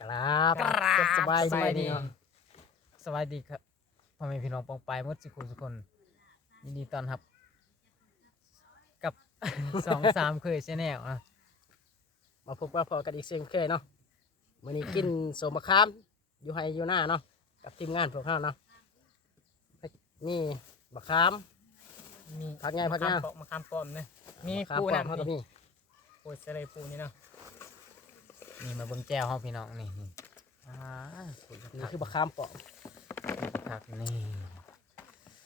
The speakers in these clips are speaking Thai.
กราบกราบสบายสบายดีเนาะสวัสดีครับพ่อแม่พี่น้องปองปายหมดสิคุณทุกคนยินดีต้อนรับ กับ สองสามเคยชแนลอะมาพบกับพอกันอีกเช่นเคยเนาะมื้อนี้กินสมมะขาม อยู่ให้อยู่หน้าเนาะ กับทีมงานพวกเราเนาะนี่มะขาม มีผักไงผักไง มะขามปอมมะขามป้อมเนี่ยมีมะขามปูป้อนะมเขาก็มีปูเสลยปูนี่เนาะ นี่มาเบิ่งแจ้วเฮาพี่น้องนี่นี่อ่าคุยกับนี่ผักคือมะขามป้อมผักนี่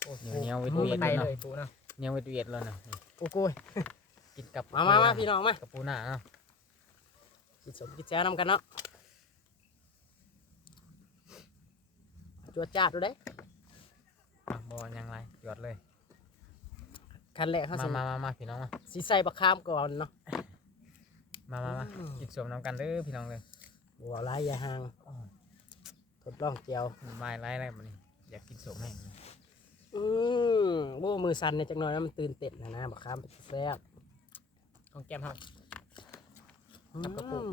โอ้เหนียวๆปูเวียดๆไปเนาะเลยปูเนาะเหนียวเวียดๆแล้วนะนี่โอ้โก้ยกินกับมามามาพี่น้องมากับปูหน้าเนาะกินสมกินแซ่น้ำกันเนาะจวดจ้าดดูเด้อะบ่ยังไรหยอดเลย คันแรกเขามาสิมามามาพี่น้องมาสีใส่มะขามก่อนเนาะ มามามาอืมกินสวมน้ำกันเด้อพี่น้องเลยบัวลายอยาห่างอ๋อทดลองเจียวไม่ไรอะไรแบบนี้อยากกินสวมแห้งอืมโบ้มือสั่นในจังหน่อยนะมันตื่นเต้นนะนะมะขามเป็นแซ่บของแก้มเฮาอืกับกระปุกม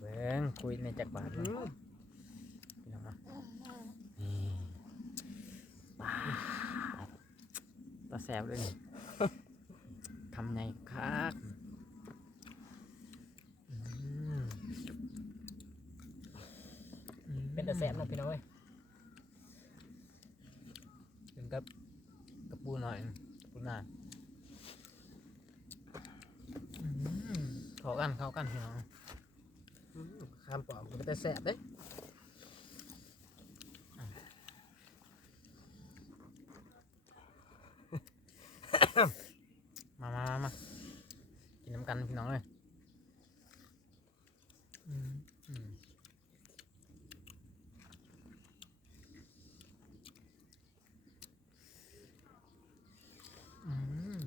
เบิ่งคุยในจักรบาทอืเนาะ ม พี่น้องเนาะนี่ปาดตาแสบเลยนี่ทำไงคักอืมเป็นแต่แสบเนาะพี่น้องเว้ยถึงกับกระปูหน่อยกระปูหน้าอืมเข้ากันเข้ากันพี่น้องอืมมะขามปลอมก็เป็นแต่แซ่บเด้ มามามามา กินน้ำกันพี่น้องเลยอืมอืมอืม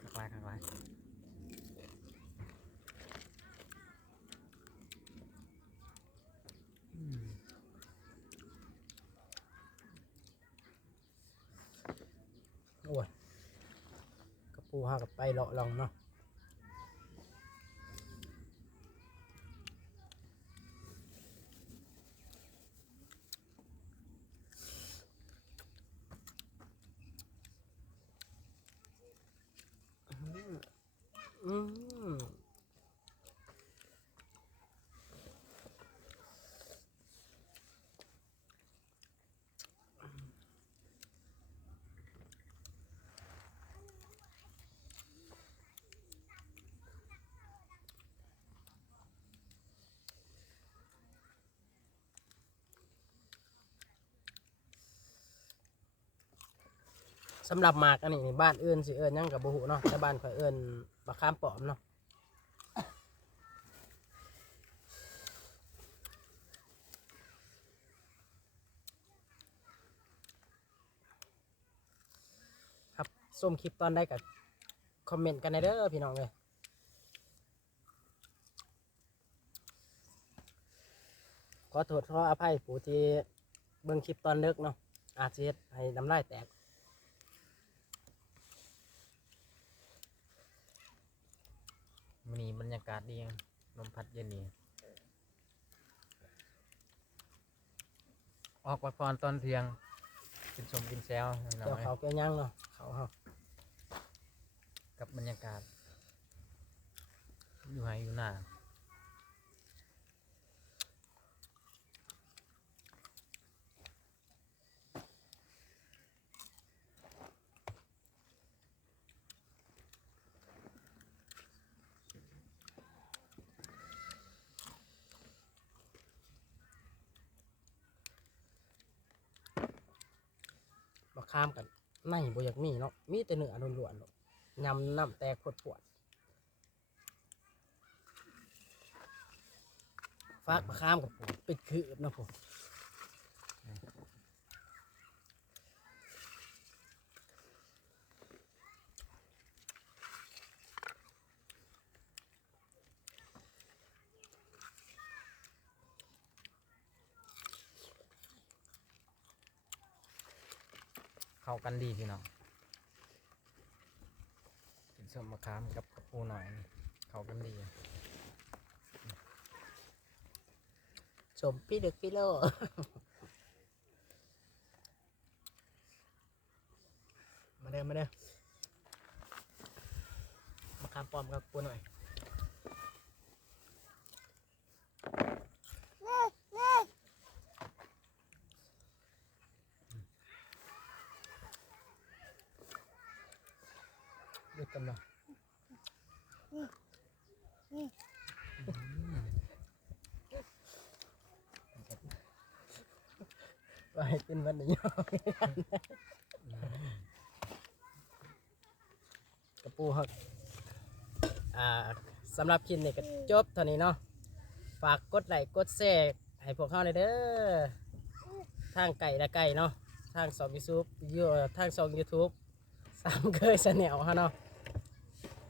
คักลายคักลายอืม โอ้ยกระปู ห้ากับไปเลาะลองเนาะอืม สำหรับหมากอันนี้นี่บ้านเอื้นสิเอื้นยังกับบุหุเนาะแต่บ้านข่อยเอื้นบักข้ามปอมเนาะครับส้มคลิปตอนได้กับคอมเมนต์กันในเด้อพี่น้องเลยขอโทษขออภัยผู้ที่เบิ่งคลิปตอนเลิกเนาะอาจจะให้น้ำลายแตก มันนี้บรรยากาศดีจังลมพัดเย็นดีออกไปพรตอนเที่ยง กินชมกินแซวหน่เกี่ยวอยเขาเกี่ยวหยังเนาะเขาเฮากับบรรยากาศ อยู่ไหอยู่หน้า ข้ามกันในบ่อยากมีเนาะมีแต่เนื้อล้วนๆนาะยำน้ำแตกปวดปวดฟากมาข้ามกับผมปิดคืบนะผม กันดีพี่น้องกินส้มมะขามกับกระปูหน่อย เข้ากันดีสมพี่ดึกพี่โลมาเด้อมาเด้อมาคามปลอมกับปูหน่อย ดึกกันเนาะว่าให้เป็นวันนี้กระปูฮักอ่าสำหรับคลิปนี้ก็จบเท่านี้เนาะฝากกดไลค์กดแชร์ให้พวกเขาเลยเด้อทางไก่ละไก่เนาะทางสองยูทูบยูทางสองยูทูบสามเคยเสนอฮะเนาะ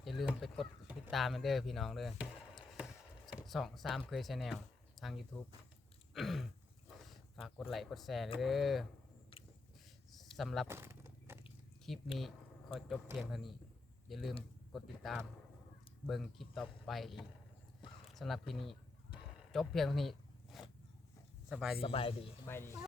อย่าลืมไปกดติดตามมันเด้อพี่น้องเด้อสองสามเคยชแนลทาง YouTube ฝากกดไลค์กดแชร์เด้อสำหรับคลิปนี้ขอจบเพียงเท่านี้ อย่าลืมกดติดตาม เบิ่งคลิปต่อไปอีกสำหรับพี่นี้ จบเพียงเท่านี้สบายดี สบายดี สบายดี